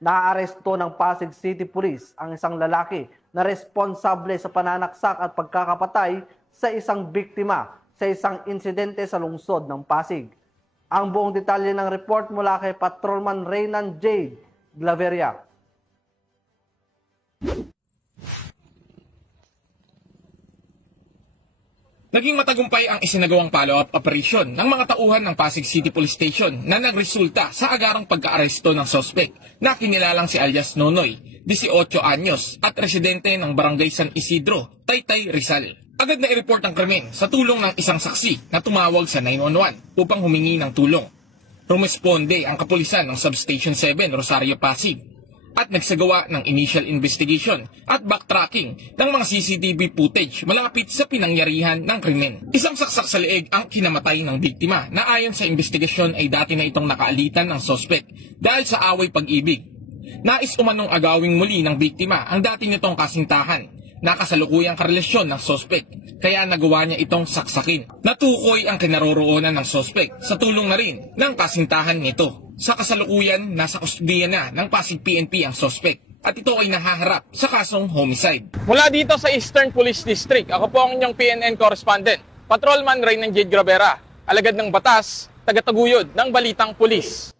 Naaresto ng Pasig City Police ang isang lalaki na responsable sa pananaksak at pagkakapatay sa isang biktima sa isang insidente sa lungsod ng Pasig. Ang buong detalye ng report mula kay Patrolman Reynan J. Glaveria. Naging matagumpay ang isinagawang follow-up operation ng mga tauhan ng Pasig City Police Station na nagresulta sa agarang pagka-aresto ng suspect na kinilalang si alias Nonoy, 18 anyos at residente ng Barangay San Isidro, Taytay, Rizal. Agad na i-report ang krimen sa tulong ng isang saksi na tumawag sa 911 upang humingi ng tulong. Rumesponde ang kapulisan ng Substation 7 Rosario, Pasig at nagsagawa ng initial investigation at backtracking ng mga CCTV footage malapit sa pinangyarihan ng krimen. Isang saksak sa leeg ang kinamatay ng biktima na ayon sa investigasyon ay dati na itong nakaalitan ng suspect dahil sa away pag-ibig. Nais umanong agawing muli ng biktima ang dati nitong kasintahan na kasalukuyang karelasyon ng suspect kaya nagawa niya itong saksakin. Natukoy ang kinaroroonan ng suspect sa tulong na rin ng kasintahan nito. Sa kasalukuyan, nasa kustudiya na ng Pasig PNP ang suspect at ito ay nahaharap sa kasong homicide. Mula dito sa Eastern Police District, ako po ang inyong PNN correspondent, Patrolman Reynan J. Glaveria, alagad ng batas, tagataguyod ng Balitang Pulis.